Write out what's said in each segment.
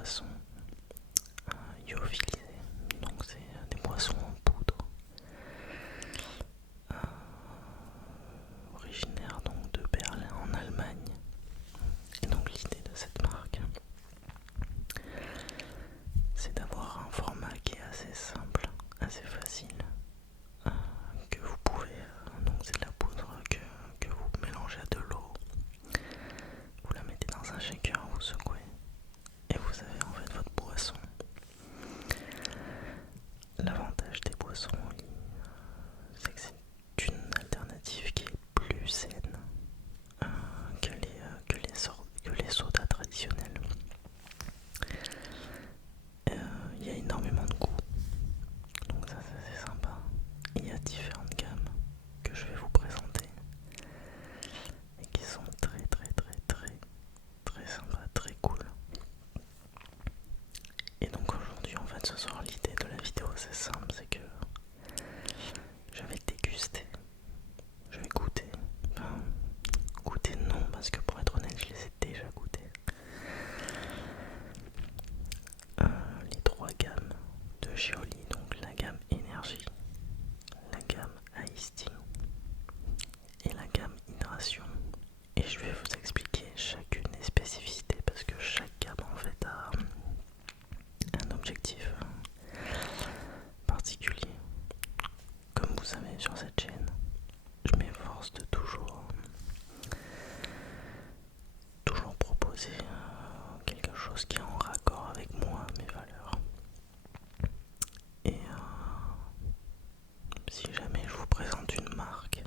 boissons lyophilisées. Donc c'est des boissons en poudre originaires donc de Berlin en Allemagne. Et donc l'idée de cette marque, c'est d'avoir un format qui est assez simple, assez facile, que vous pouvez, donc c'est de la poudre que vous mélangez à de l'eau, vous la mettez dans un shaker, vous secouez, et vous avez en fait votre boisson. L'avantage des boissons en ligne, c'est que c'est une alternative qui est plus saine que les sodas traditionnels. Il y a énormément de goût, donc ça c'est assez sympa. Il y a différentes gammes que je vais vous présenter et qui sont très sympas, très cool. Et donc aujourd'hui en fait ce soir l'idée de la vidéo c'est simple, c'est que je vais déguster, je vais goûter, enfin goûter non parce que pour être honnête je les ai déjà goûtés. Les trois gammes de Geoli, donc la gamme énergie, la gamme Ice Tea et la gamme hydration. Et je vais vous expliquer chacune des spécificités parce que chaque gamme en fait a un objectif particulier. Comme vous savez sur cette chaîne, je m'efforce de toujours proposer quelque chose qui est en raccord avec moi, mes valeurs. Et si jamais je vous présente une marque,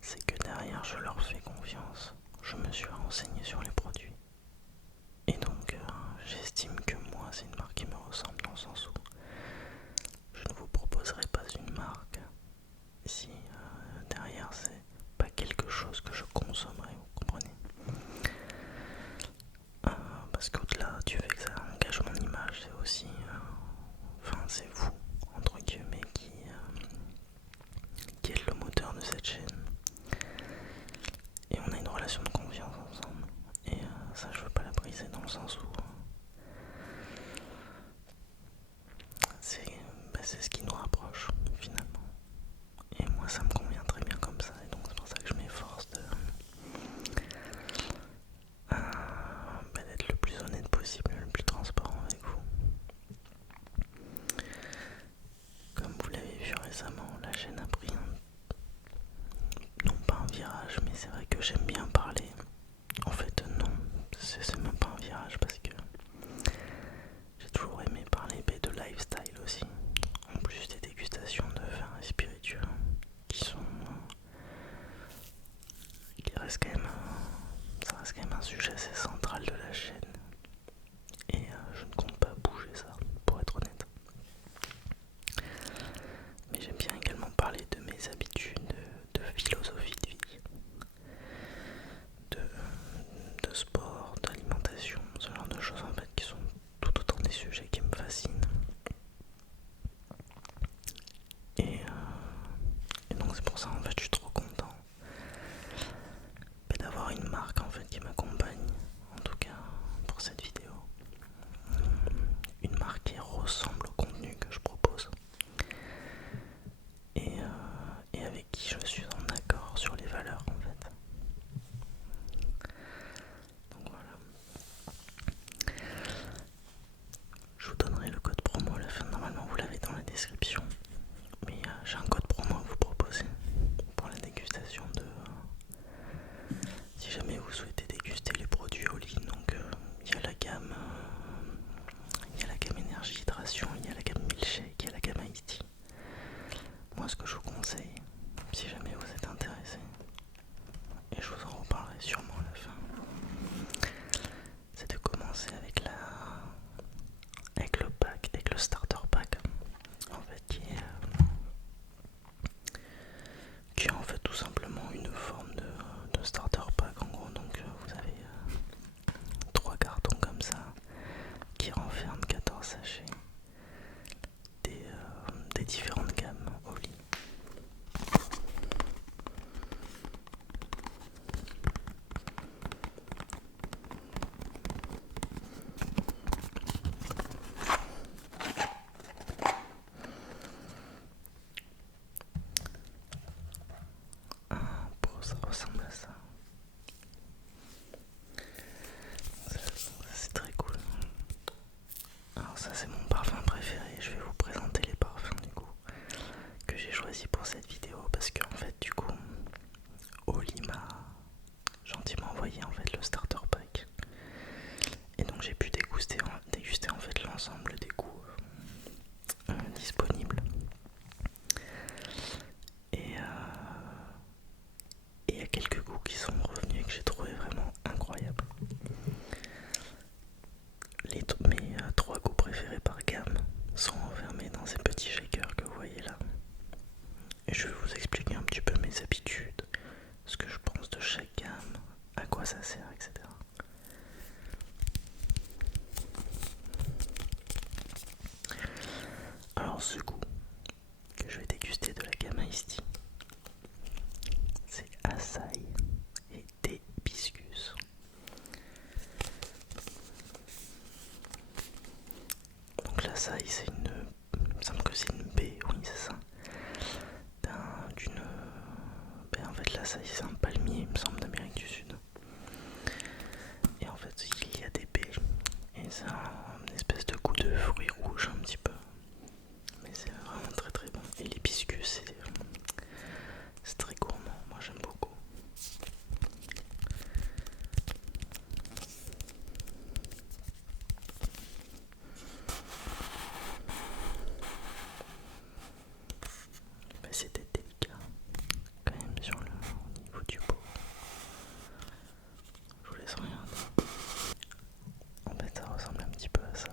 c'est que derrière je leur fais confiance. Je me suis renseigné sur les produits. Et donc j'estime que moi c'est une marque qui me ressemble dans le sens où je ne vous proposerai pas une marque si derrière c'est pas quelque chose que je consommerai, vous comprenez. Parce qu'au-delà du fait que ça engage mon image, c'est aussi enfin c'est vous entre guillemets qui êtes le moteur de cette chaîne et on a une relation de confiance ensemble et ça je veux pas la briser dans le sens où c'est ce qui nous rapproche finalement. Et moi ça me convient très bien comme ça et donc c'est pour ça que je m'efforce d'être le plus honnête possible, le plus transparent avec vous. Comme vous l'avez vu récemment, la chaîne a pris non pas un virage, mais c'est vrai que j'aime bien parler. En fait non, c'est même pas un virage parce que j'ai toujours aimé parler de lifestyle aussi. En plus des dégustations de vins et spiritueux ça reste quand même un sujet assez central de la chaîne. Et je ne compte pas bouger ça, pour être honnête. Mais j'aime bien également parler de mes habitudes, de philosophie de vie, de sport, d'alimentation, ce genre de choses en fait qui sont tout autant des sujets qui me fascinent. Et donc c'est pour ça en fait je suis trop content d'avoir une marque en fait qui m'accompagne, en tout cas l'açaï, c'est une... Il me semble que c'est une baie, oui c'est ça. D'une... Ben, en fait l'açaï c'est un palmier, il me semble, d'Amérique du Sud. Et en fait il y a des baies. Et c'est une espèce de goût de fruits rouges un petit peu. Mais c'est vraiment très très bon. Et l'hibiscus c'est très gourmand, moi j'aime beaucoup. Mais c'était délicat quand même sur le au niveau du pot. Je vous laisse regarder. En fait ça ressemble un petit peu à ça.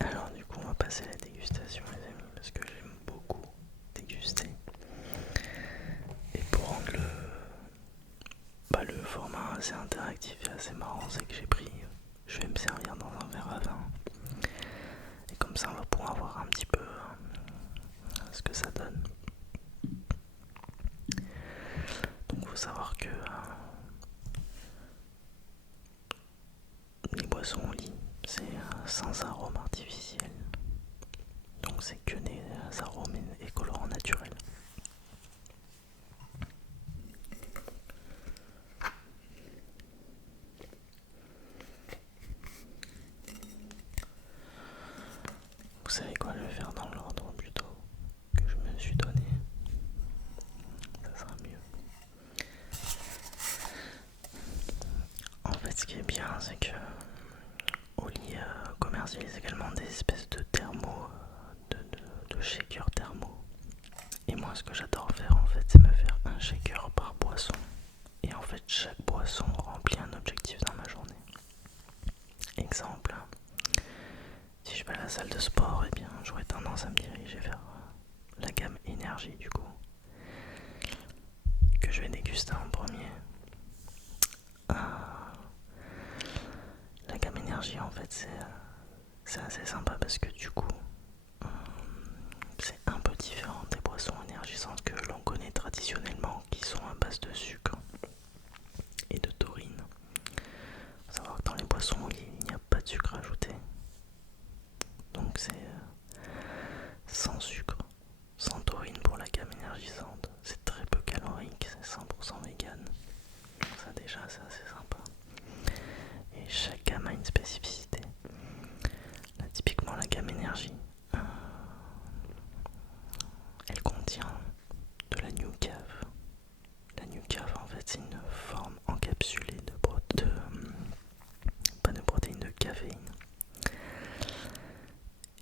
Alors du coup on va passer à la dégustation les amis, parce que j'aime beaucoup déguster. Et pour rendre le format assez interactif et assez marrant, c'est que je vais me servir dans un verre à vin. Et comme ça on va pouvoir voir un petit peu ce que ça donne. Donc faut savoir que les boissons au lit, c'est sans arôme artificiel. Donc c'est que des arômes et colorants naturels. Vous savez quoi, je vais faire dans l'ordre plutôt que je me suis donné. Ça sera mieux. En fait ce qui est bien, c'est que Oli commercialise également des espèces de thermos, de shakers thermos. Et moi ce que j'adore faire en fait, c'est me faire un shaker par boisson. Et en fait chaque boisson remplit un objectif dans ma journée. Exemple, si je vais à la salle de sport, eh bien j'aurais tendance à me diriger vers la gamme énergie du coup, que je vais déguster en premier. La gamme énergie en fait c'est assez sympa parce que du coup c'est un peu différent des boissons énergisantes que l'on connaît traditionnellement, qui sont à base de sucre et de taurine. Faut savoir que dans les boissons au lit, il n'y a pas de sucre ajouté. Donc c'est sans sucre, sans taurine pour la gamme énergisante. C'est très peu calorique, c'est 100% vegan. Ça déjà c'est assez sympa. Et chaque gamme a une spécificité. Là typiquement la gamme énergie, elle contient de la New Cave. La New Cave en fait c'est une forme encapsulée pas de protéines, de caféine.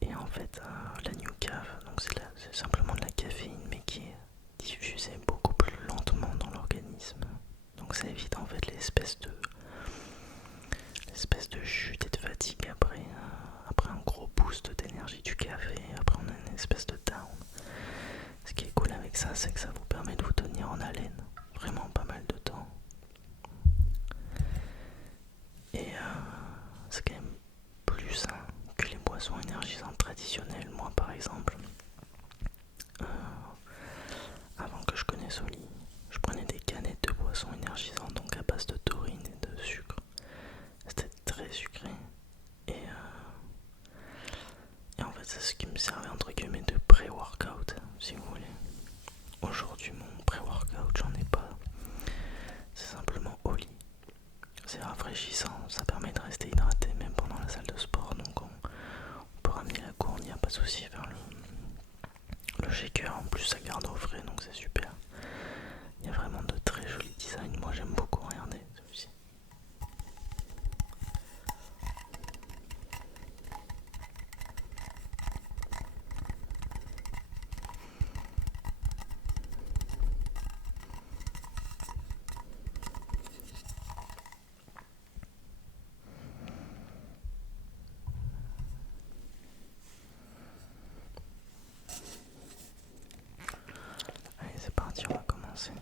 Et en fait la New Cave, donc c'est simplement de la caféine mais qui est diffusée beaucoup plus lentement dans l'organisme. Donc ça évite en fait l'espèce de chute et de fatigue après un gros boost d'énergie du café. Après on a une espèce de down. Ce qui est cool avec ça, c'est que ça vous permet de vous tenir en haleine vraiment pas mal de temps. Et c'est quand même plus sain que les boissons énergisantes traditionnelles. Moi par exemple, avant que je connaisse Oli, je prenais des canettes de boissons énergisantes, donc à base de taurine et de sucre. C'était très sucré. Et en fait c'est ce qui me servait entre guillemets de pré-workout, si vous voulez. Aujourd'hui mon pré-workout j'en ai pas. C'est simplement Oli. C'est rafraîchissant, ça permet de rester hydraté même pendant la salle de sport. Donc on peut ramener la gourde, il n'y a pas de souci, faire le shaker. En plus ça garde au frais, donc c'est super. Il y a vraiment de très jolis designs. Moi j'aime beaucoup regarder celui-ci. Allez c'est parti, on va commencer.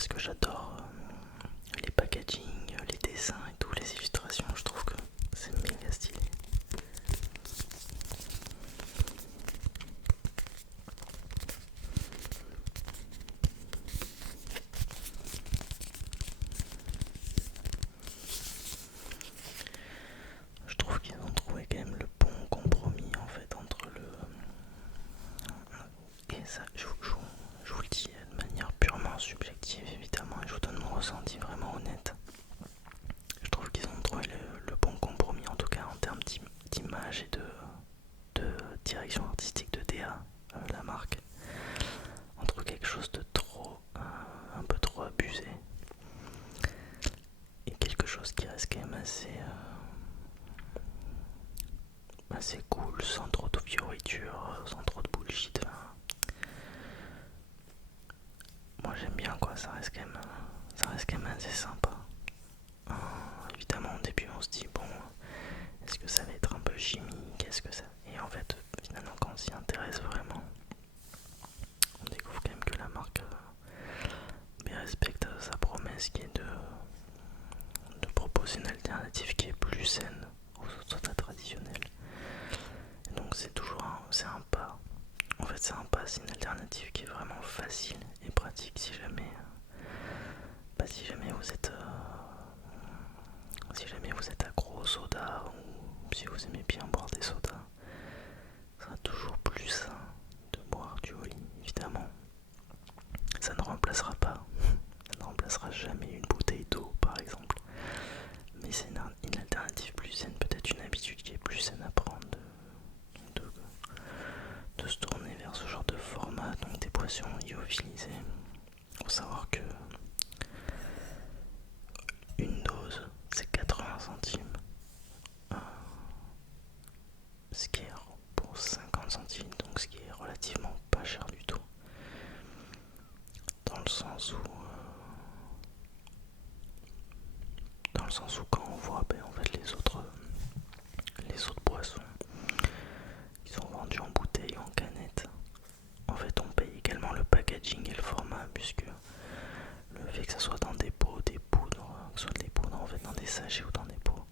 parce que j'adore les packaging, les dessins et tout, les illustrations. Je trouve que c'est méga stylé. Je trouve qu'ils ont trouvé quand même le bon compromis en fait entre le... Et ça, je vous le dis de manière purement subjective évidemment, et je vous donne mon ressenti vraiment honnête. Je trouve qu'ils ont trouvé le bon compromis, en tout cas en termes d'image et de direction artistique de DA, la marque, entre quelque chose de trop, un peu trop abusé, et quelque chose qui reste quand même assez cool, sans trop de fioriture, sans trop de bullshit. Moi j'aime bien quoi, ça reste quand même assez sympa. Évidemment au début on se dit bon, est-ce que ça va être un peu chimique, est-ce que ça... Et en fait finalement quand on s'y intéresse vraiment, on découvre quand même que la marque respecte sa promesse qui est de proposer une alternative qui est plus saine aux autres sodas traditionnels. Et donc c'est un pas. En fait c'est un pas, c'est une alternative qui est vraiment facile et pratique si jamais vous êtes accro au soda ou si vous aimez bien boire des sodas. Ça sera toujours plus sain de boire du Oli, évidemment. Ça ne remplacera pas, ça ne remplacera jamais une bouteille d'eau par exemple. Mais c'est une alternative plus saine, peut-être une habitude qui est plus saine à prendre de se tourner vers ce genre de format, donc des boissons lyophilisées. Il faut savoir que une dose c'est 80 centimes, ce qui est pour 50 centimes, donc ce qui est relativement pas cher du tout. Dans le sens où quand on voit en fait les autres boissons qui sont vendues en bouteille ou en canette, en fait on paye également le packaging et le format, puisque le fait que ça soit dans des pots, des poudres, que ce soit des poudres en fait dans des sachets ou dans des pots,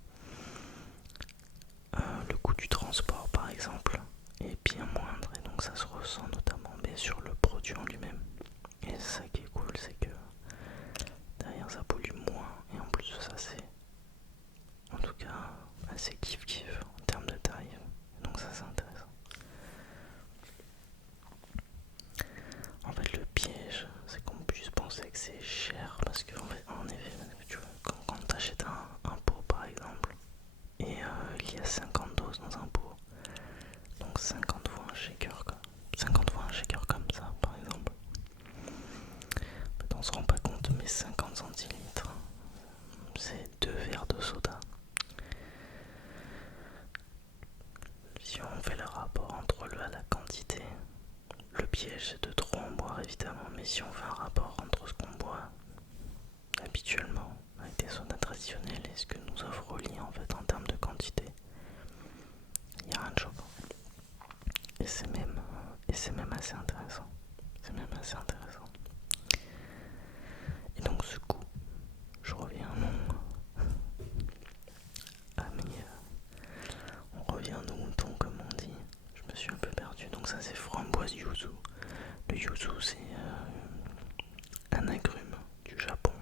le coût du transport par exemple est bien moindre, et donc ça se ressent notamment sur le produit en lui-même. Et ça qui est cool, c'est que derrière ça pollue moins, et en plus de ça c'est en tout cas assez kiff en termes de tarifs, donc ça c'est intéressant. En fait le piège c'est qu'on puisse penser que c'est cher, parce que en effet tu vois, quand t'achètes un pot par exemple, et il y a 50 doses dans un pot, donc 50 fois un shaker quoi. 50 fois un shaker comme ça par exemple, en fait, on se rend pas compte, mais 50 centilitres c'est 2 verres de soda. Si on fait le rapport entre la quantité, le piège c'est de trop en boire évidemment, mais si on fait un rapport entre ce qu'on boit habituellement avec des sodas traditionnels et ce que nous offre Oli en fait en termes de quantité, il n'y a rien de choquant. Et c'est même assez intéressant. C'est même assez intéressant. Et donc ce coup, je reviens on revient à nos moutons comme on dit. Je me suis un peu perdu. Donc ça c'est framboise yuzu. Le yuzu c'est un agrume du Japon.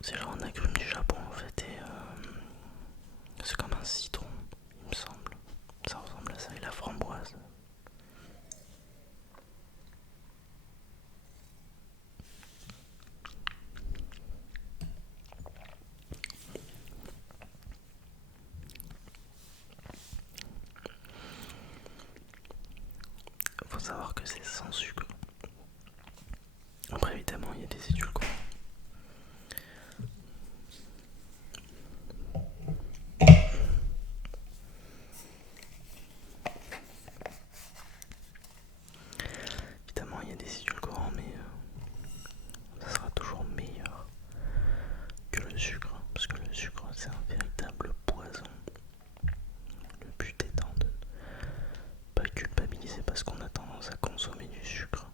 C'est genre un agrume du Japon en fait, et c'est comme un citron il me semble. Ça ressemble à ça, et la framboise. Faut savoir que c'est sans sucre. Après évidemment il y a des édulcorants. Évidemment il y a des édulcorants, mais ça sera toujours meilleur que le sucre, parce que le sucre c'est un véritable poison. Le but étant de pas culpabiliser parce qu'on a tendance tendance à consommer du sucre.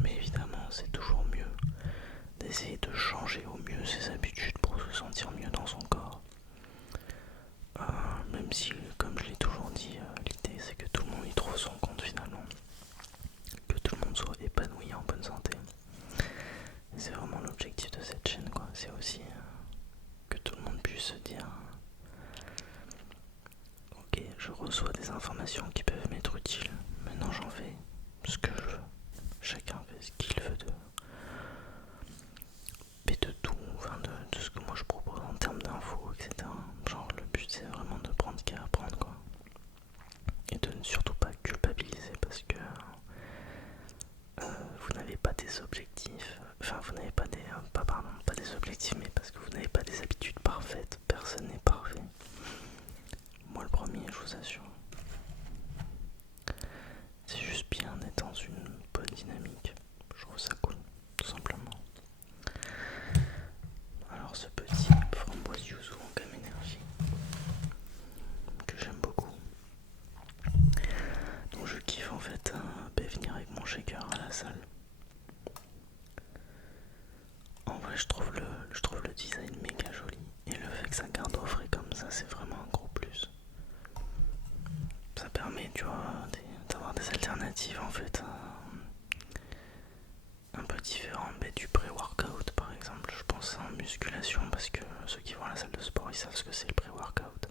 Mais évidemment, c'est toujours mieux d'essayer de changer au mieux ses habitudes pour se sentir mieux dans son corps. Même si, comme je l'ai toujours dit, l'idée c'est que tout le monde y trouve son compte finalement. Que tout le monde soit épanoui en bonne santé. Et c'est vraiment l'objectif de cette chaîne, quoi. C'est aussi que tout le monde puisse se dire ok, je reçois des informations qui peuvent m'être utiles, maintenant j'en fais ce que je veux. Chacun fait ce qu'il veut de tout, enfin de ce que moi je propose en termes d'infos, etc. Genre le but c'est vraiment de prendre ce qu'il y a à prendre, quoi. Et de ne surtout pas culpabiliser parce que vous n'avez pas des objectifs, enfin vous n'avez pas des, pas des objectifs, mais parce que vous n'avez pas des habitudes parfaites, personne n'est parfait. Moi le premier, je vous assure. C'est juste bien d'être dans une bonne dynamique, je trouve ça cool, tout simplement. Alors ce petit framboise yuzu en gamme énergie, que j'aime beaucoup. Donc je kiffe en fait venir avec mon shaker à la salle. En vrai je trouve le design méga joli et le fait que ça garde au frais comme ça c'est vraiment un gros plus. Ça permet tu vois d'avoir des alternatives en fait un peu différentes du pré-workout par exemple. Je pense en musculation parce que ceux qui vont à la salle de sport ils savent ce que c'est le pré-workout.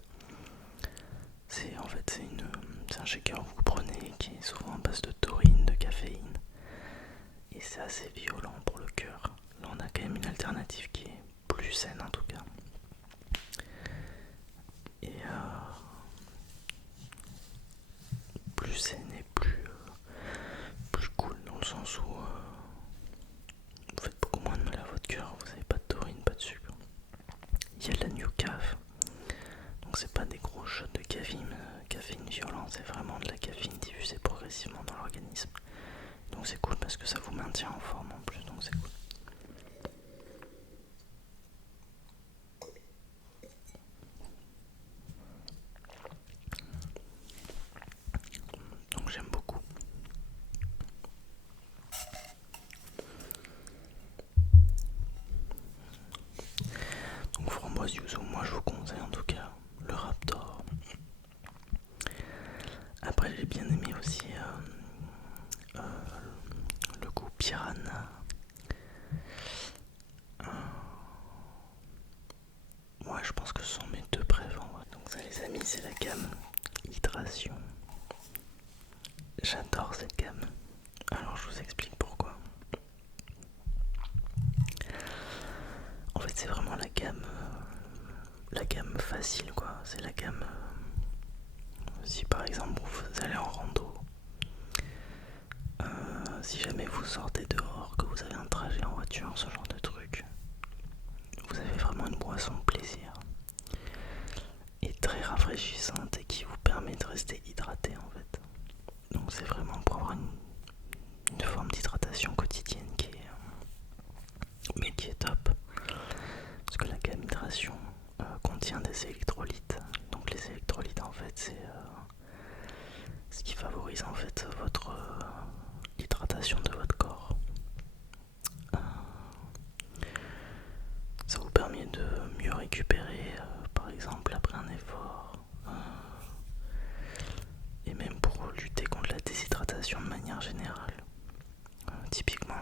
C'est en fait c'est un shaker que vous prenez qui est souvent à base de taurine, de caféine et c'est assez violent pour le cœur. Là on a quand même une alternative qui est plus saine en tout cas. Et plus saine et plus cool dans le sens où vous faites beaucoup moins de mal à votre cœur, vous n'avez pas de taurine, pas de sucre. Il y a de la new caf, donc c'est pas des gros shots de caféine violente, c'est vraiment de la caféine diffusée progressivement dans l'organisme. Donc c'est cool parce que ça vous maintient en forme en plus, donc c'est cool. Donc j'aime beaucoup. Donc framboise yuzu, moi je vous conseille en tout cas le Raptor. Après j'ai bien aimé aussi le goût Piranha. Moi je pense que ce sont mes deux préférés. Donc ça les amis, c'est la gamme Hydration. J'adore cette gamme. Alors je vous explique pourquoi. En fait c'est vraiment la gamme facile quoi. C'est la gamme si par exemple vous allez en rando, si jamais vous sortez dehors, que vous avez un trajet en voiture, ce genre de truc, vous avez vraiment une boisson plaisir et très rafraîchissante et qui vous permet de rester hydraté en fait. Donc c'est vraiment pour avoir une forme d'hydratation quotidienne qui est top. Parce que la gamme hydration contient des électrolytes. Donc les électrolytes en fait c'est ce qui favorise en fait votre l'hydratation de votre corps. Ça vous permet de mieux récupérer par exemple après un effort et même pour lutter contre la déshydratation de manière générale. Typiquement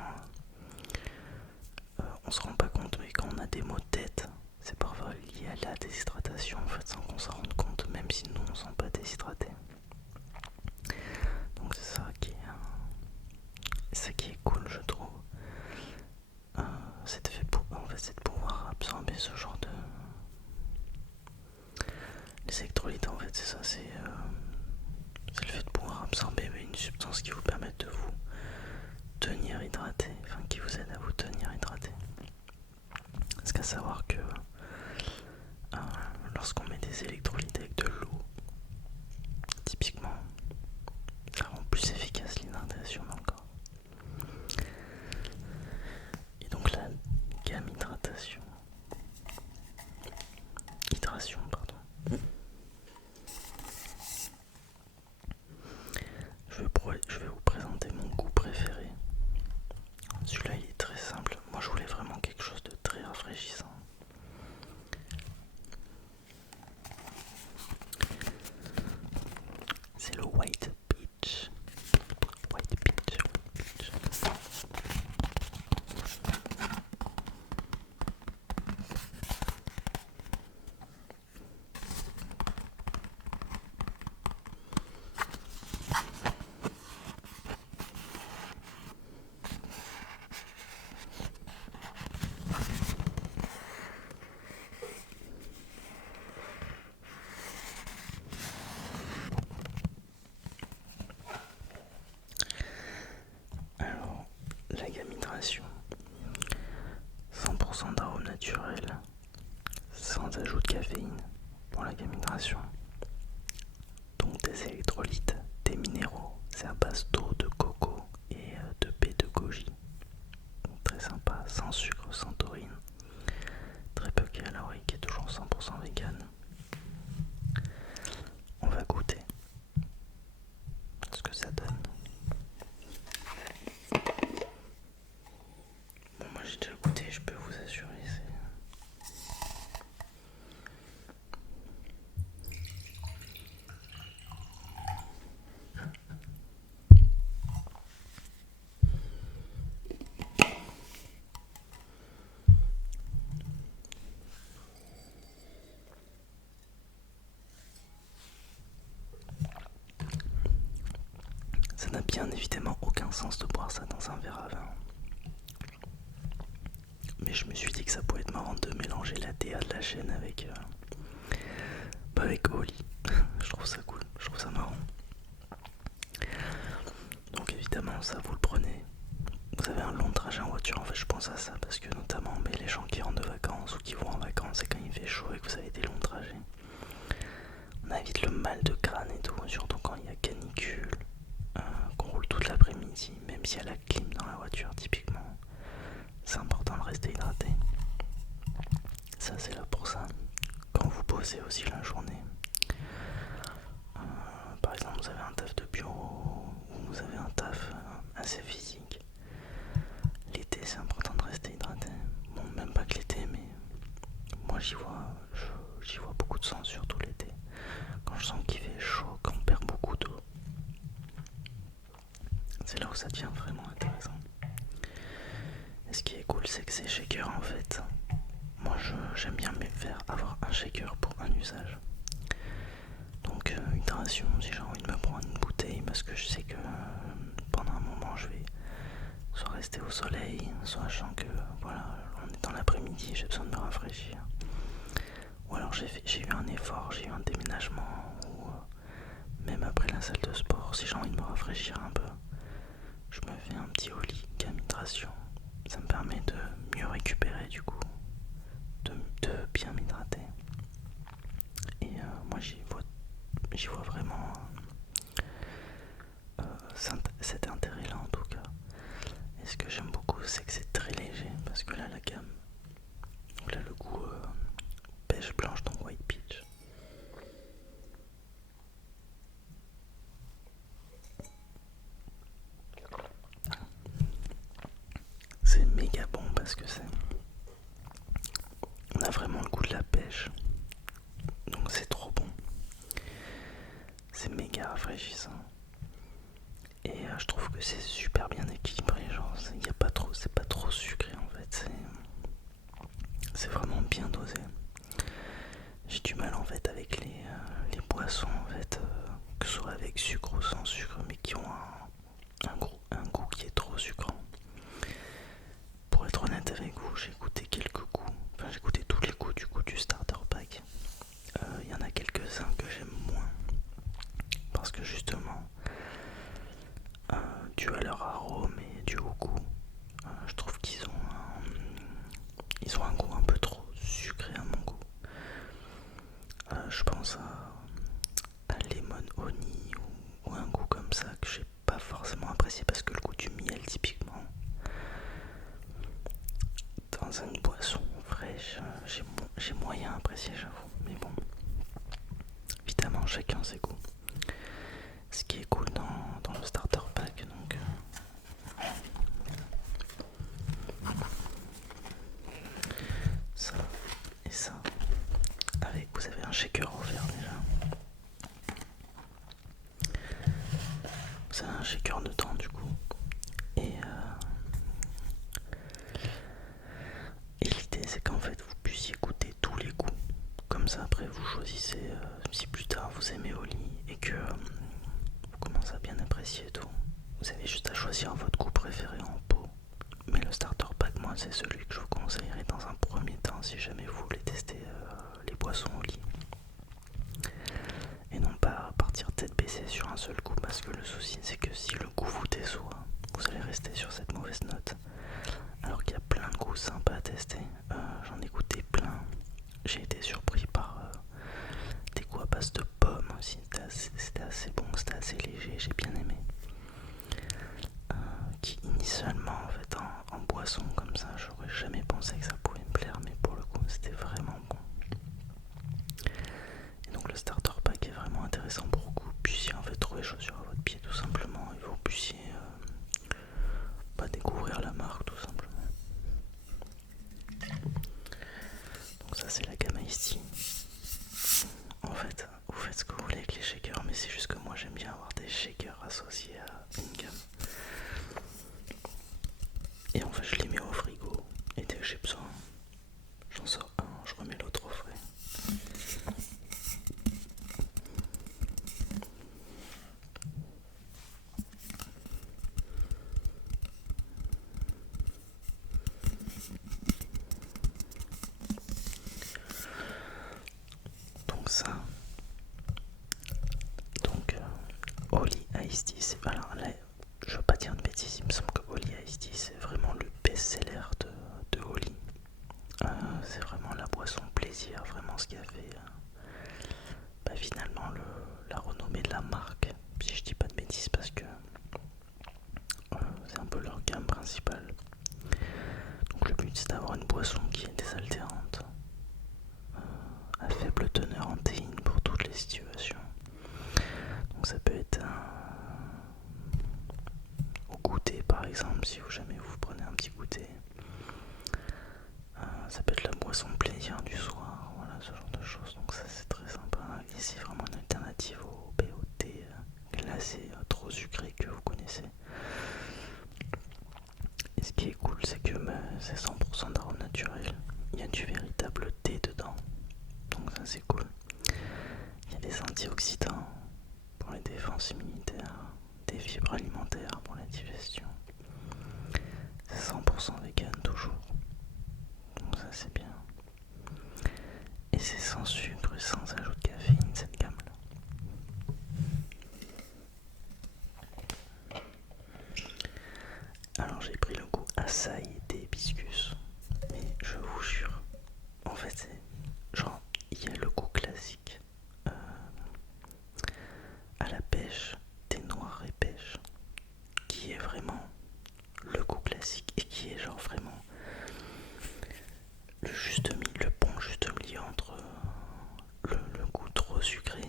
on se rend pas compte mais quand on a des maux de tête c'est parfois lié à la déshydratation en fait sans qu'on s'en rende compte même si nous on ne sent pas déshydraté. Donc c'est ça qui est cool je trouve. C'est de pouvoir absorber ce genre de... Les électrolytes en fait c'est ça, c'est le fait de pouvoir absorber une substance qui vous permet de vous tenir hydraté, enfin qui vous aide à vous tenir hydraté. Parce qu'à savoir que lorsqu'on met des électrolytes avec de l'eau, typiquement, ça rend plus efficace l'hydratation dans le corps. Et donc la gamme hydration, pardon. Je vais vous présenter naturel, sans ajout de caféine pour la gamidration. Donc des électrolytes, des minéraux, c'est à base d'eau, de coco et de baie de goji. Donc très sympa, sans sucre, sans taurine, très peu calorique et toujours 100% vegan. On va goûter ce que ça donne. Bon, moi j'ai déjà goûté, je peux vous assurer, ça n'a bien évidemment aucun sens de boire ça dans un verre à vin. Mais je me suis dit que ça pouvait être marrant de mélanger la DA de la chaîne avec Oli. Je trouve ça cool, je trouve ça marrant. Donc évidemment ça vous le prenez. Vous avez un long trajet en voiture, en fait je pense à ça parce que notamment les gens qui rentrent de vacances ou qui vont en vacances et quand il fait chaud et que vous avez des longs trajets, on évite le mal de crâne et tout, surtout quand il y a canicule, qu'on roule toute l'après-midi, même s'il y a la clim dans la voiture typiquement, c'est important de rester hydraté. Ça c'est là pour ça. Quand vous bossez aussi la journée, par exemple vous avez un taf de bureau ou vous avez un taf assez physique, l'été c'est important de rester hydraté. Bon, même pas que l'été, mais moi j'y vois beaucoup de sens, surtout l'été. Quand je sens qu'il fait chaud, quand on perd beaucoup d'eau, c'est là où ça devient vraiment intéressant. Et ce qui est cool, c'est que ces shakers, en fait, moi j'aime bien avoir un shaker pour un usage. Donc hydration, si j'ai envie de me prendre une bouteille, parce que je sais que pendant un moment je vais soit rester au soleil, soit je sens que voilà, on est dans l'après-midi, j'ai besoin de me rafraîchir. Ou alors j'ai eu un effort, j'ai eu un déménagement, ou même après la salle de sport, si j'ai envie de me rafraîchir un peu, je me fais un petit Oli Gamhydration. Ça me permet de mieux récupérer du coup, de bien m'hydrater. Et moi j'y vois vraiment cet intérêt là en tout cas. Et ce que j'aime beaucoup c'est que c'est très léger, parce que là la gamme, donc là le goût pêche blanche, donc white peach. C'est méga bon parce que on a vraiment le goût de la pêche, donc c'est trop bon. C'est méga rafraîchissant. Et je trouve que c'est super bien équilibré, genre y a pas trop, c'est pas trop sucré en fait, c'est vraiment bien dosé. J'ai du mal en fait avec les boissons en fait, que ce soit avec sucre ou sans sucre, mais qui ont un goût qui est trop sucrant. Pour être honnête avec vous, j'ai goûté quelques goûts, enfin j'ai goûté tous les goûts du coup du starter pack. Il y en a quelques-uns que j'aime moins, parce que justement, dû à leur arôme et dû au goût, je trouve qu'ils ont un goût un peu trop sucré à mon goût. Je pense à Lemon Honey ou un goût comme ça que j'ai pas forcément apprécié, parce que le goût du miel typiquement dans une boisson fraîche, j'ai moyen apprécié, j'avoue, mais bon, évidemment chacun ses goûts. Ce qui est cool dans le starter pack, donc ça et ça, avec vous avez un shaker offert déjà. Vous avez un shaker dedans du coup, et l'idée c'est qu'en fait vous puissiez goûter tous les goûts. Comme ça après vous choisissez, si plus tard vous aimez Oli et que vous commencez à bien apprécier tout, vous avez juste à choisir votre goût préféré en pot. Mais le starter pack, moi c'est celui que je vous conseillerais dans un premier temps si jamais vous voulez tester les boissons Oli. Et non pas partir tête baissée sur un seul goût, parce que le souci c'est que si le goût vous déçoit, vous allez rester sur cette mauvaise note. Alors qu'il y a plein de goûts sympas à tester. J'en ai goûté plein. J'ai été surpris par des goûts à base de pommes aussi. C'était assez bon, c'était assez léger, j'ai bien aimé. Qui initialement en fait en boisson comme ça, j'aurais jamais pensé que ça pouvait me plaire, mais pour le coup c'était vraiment bon. Et donc le starter pack est vraiment intéressant pour que vous puissiez en fait trouver chaussures à votre pied tout simplement, et vous puissiez découvrir la marque tout simplement. Donc ça c'est la gamme Ice-T. En fait, vous faites ce que vous voulez avec les shakers, mais c'est juste que moi j'aime bien avoir des shakers associés à une gamme. Et en fait je les mets au frigo, et dès que j'ai besoin, j'en sors un, je remets l'autre au frais. Donc ça, donc Holy Ice-T, c'est... Alors là, je veux pas dire de bêtises, il me semble que Holy Ice-T c'est vraiment le best-seller de Holy. C'est vraiment la boisson plaisir, vraiment ce qui a fait finalement la renommée de la marque, si je dis pas de bêtises, parce que c'est un peu leur gamme principale. Donc le but c'est d'avoir une boisson qui est désaltérante, à faible teneur en théine pour toutes les situations. Donc ça peut être au goûter par exemple, si jamais vous prenez un petit goûter. Ça peut être la boisson plaisir du soir, voilà, ce genre de choses. Donc ça c'est très sympa, et c'est vraiment une alternative au thé glacé trop sucré que vous connaissez. Et ce qui est cool, c'est que c'est 100% d'arôme naturel. Il y a du véritable thé dedans, donc ça c'est cool. Il y a des antioxydants pour les défenses immunitaires, des fibres alimentaires pour la digestion. C'est 100% vegan toujours, donc ça c'est bien. Et c'est sans sucre, sans ajout de caféine, cette gamme-là. Alors j'ai pris le goût açaï d'hibiscus, mais je vous jure, en fait c'est genre, il y a le goût classique à la pêche, thé noir et pêche, qui est vraiment le goût classique, et qui est genre vraiment le bon juste milieu entre le goût trop sucré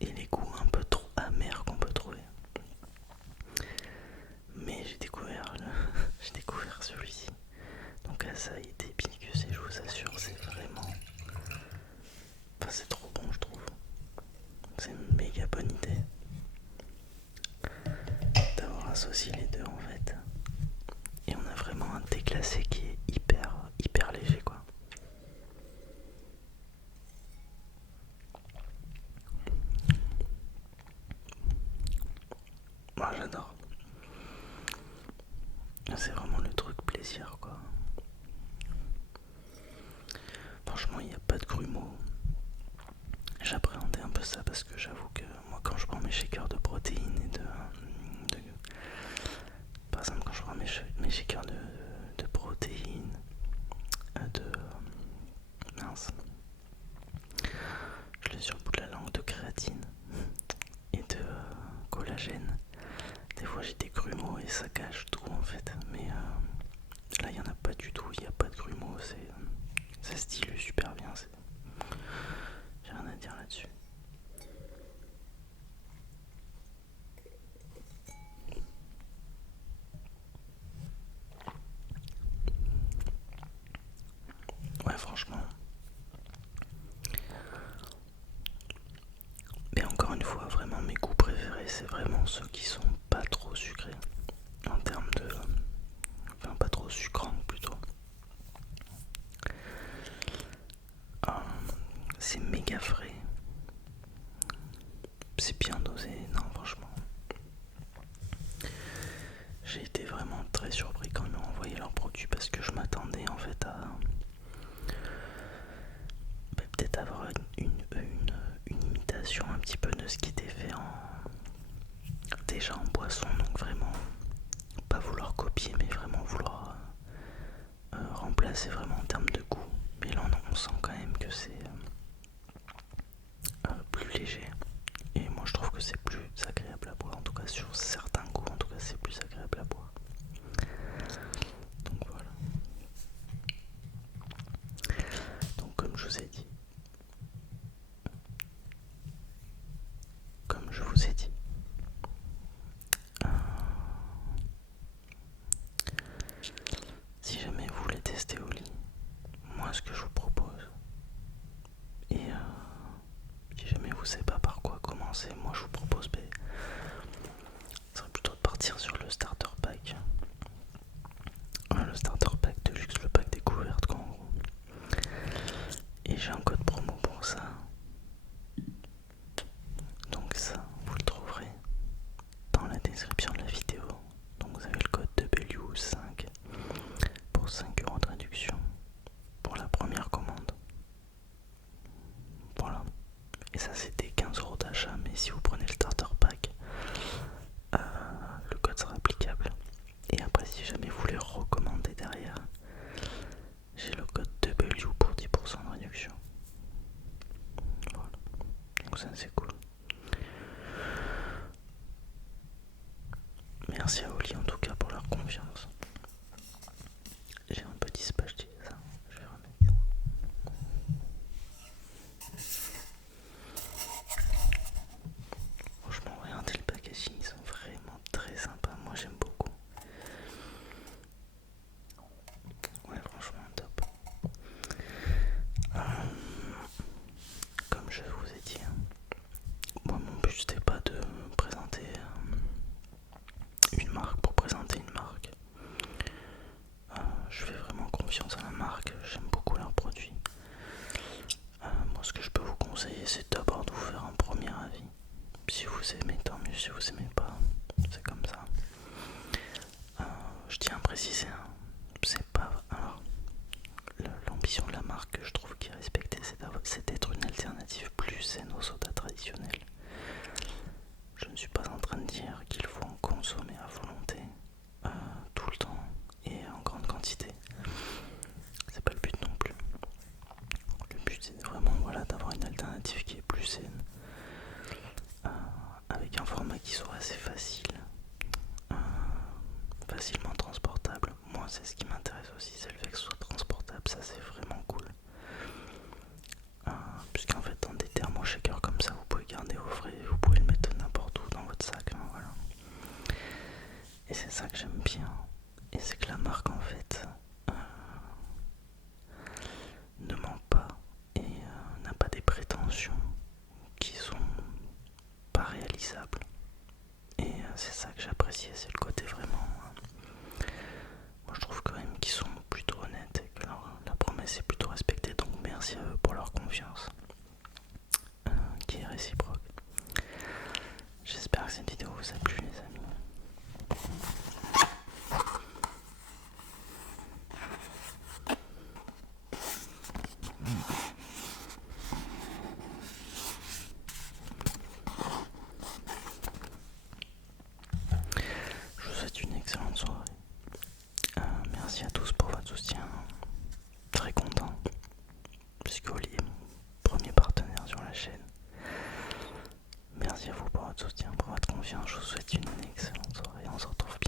et les goûts un peu trop amers qu'on peut trouver. Mais j'ai découvert celui-ci. Donc açaï d'hibiscus, et je vous assure c'est vraiment... Enfin c'est trop bon je trouve. C'est une méga bonne idée d'avoir associé les deux en fait. Et on a vraiment un thé glacé qui est hyper léger quoi. Moi j'adore. C'est vraiment le truc plaisir quoi. Franchement il n'y a pas de grumeaux. J'appréhendais un peu ça parce que j'avoue que moi quand je prends mes shakers de protéines et de par exemple quand je prends mes shakers de protéines, de mince, je l'ai sur le bout de la langue, de créatine et de collagène. Des fois j'ai des grumeaux et ça cache tout en fait, mais là il n'y en a pas du tout, il n'y a pas de grumeaux, ça se dilue super bien, j'ai rien à dire là-dessus. Ouais franchement. Mais encore une fois, vraiment mes goûts préférés, c'est vraiment ceux qui sont pas trop sucrés. En termes de... Enfin pas trop sucrants plutôt. C'est méga frais. C'est bien dosé, non franchement. J'ai été vraiment très surpris quand ils m'ont envoyé leurs produits parce que je m'attendais en fait à peut-être avoir une imitation un petit peu de ce qui était fait déjà en boisson, donc vraiment pas vouloir copier mais vraiment vouloir là c'est vraiment en termes de goût, mais là on sent quand même que c'est plus léger. Et moi je trouve que c'est plus agréable à boire, en tout cas sur certains goûts, en tout cas c'est plus agréable à boire. Donc voilà. Donc comme je vous ai dit, si jamais vous voulez tester au lit, moi ce que je vous propose, et si jamais vous ne savez pas par quoi commencer, moi je vous propose, ce serait plutôt de partir sur le starter pack. Le starter pack de luxe, le pack découverte quoi, en gros. Et j'ai un code promo pour ça. Donc ça, vous le trouverez dans la description de la vidéo. Donc vous avez le code W5 pour 5 € de réduction pour la première commande. Voilà. Et ça c'était 15 € d'achat, mais si vous prenez le starter pack, le code sera applicable. Et après si jamais vous voulez recommander derrière, j'ai le code W pour 10% de réduction. Voilà. Donc ça c'est cool. Merci à Oli en tout cas pour leur confiance. J'ai un petit spaghetti, ça. Je vais remettre ça. Franchement, regardez le packaging, ils sont vraiment très sympas. Moi j'aime beaucoup. Ouais, franchement, top. Comme je vous ai dit, moi mon but c'était pas de présenter une marque pour présenter une marque. Je fais vraiment confiance à la marque, j'aime beaucoup leurs produits. Moi ce que je peux vous conseiller c'est d'abord de vous faire un premier avis. Si vous aimez, tant mieux. Si vous aimez pas, c'est comme ça. Je tiens à préciser, c'est pas... Alors, l'ambition de la marque que je trouve qui est respectée, c'est d'être une alternative plus saine aux sodas traditionnels. Je ne suis pas en train de dire qu'il faut en consommer à volonté, tout le temps et en grande quantité. C'est pas le but non plus. Le but c'est vraiment d'avoir une alternative qui est plus saine, avec un format qui soit assez facile, facilement transportable. Moi c'est ce qui m'intéresse aussi, c'est le fait que ce soit transportable, ça c'est vraiment cool. Puisqu'en fait dans des thermoshakers comme ça vous pouvez garder au frais, vous pouvez le mettre n'importe où dans votre sac, voilà. Et c'est ça que j'aime bien, et c'est que la marque en fait ne ment pas et n'a pas des prétentions qui sont pas réalisables. Et c'est ça que j'apprécie, c'est le côté vraiment... moi je trouve quand même qu'ils sont plutôt honnêtes et que la promesse est plutôt respectée, donc merci à eux pour leur confiance, qui est réciproque. J'espère que cette vidéo vous a plu les amis. Je vous souhaite une excellente soirée. Merci à tous pour votre soutien. Très content, puisque Oli est mon premier partenaire sur la chaîne. Merci à vous pour votre soutien, pour votre confiance. Je vous souhaite une excellente soirée. On se retrouve bientôt.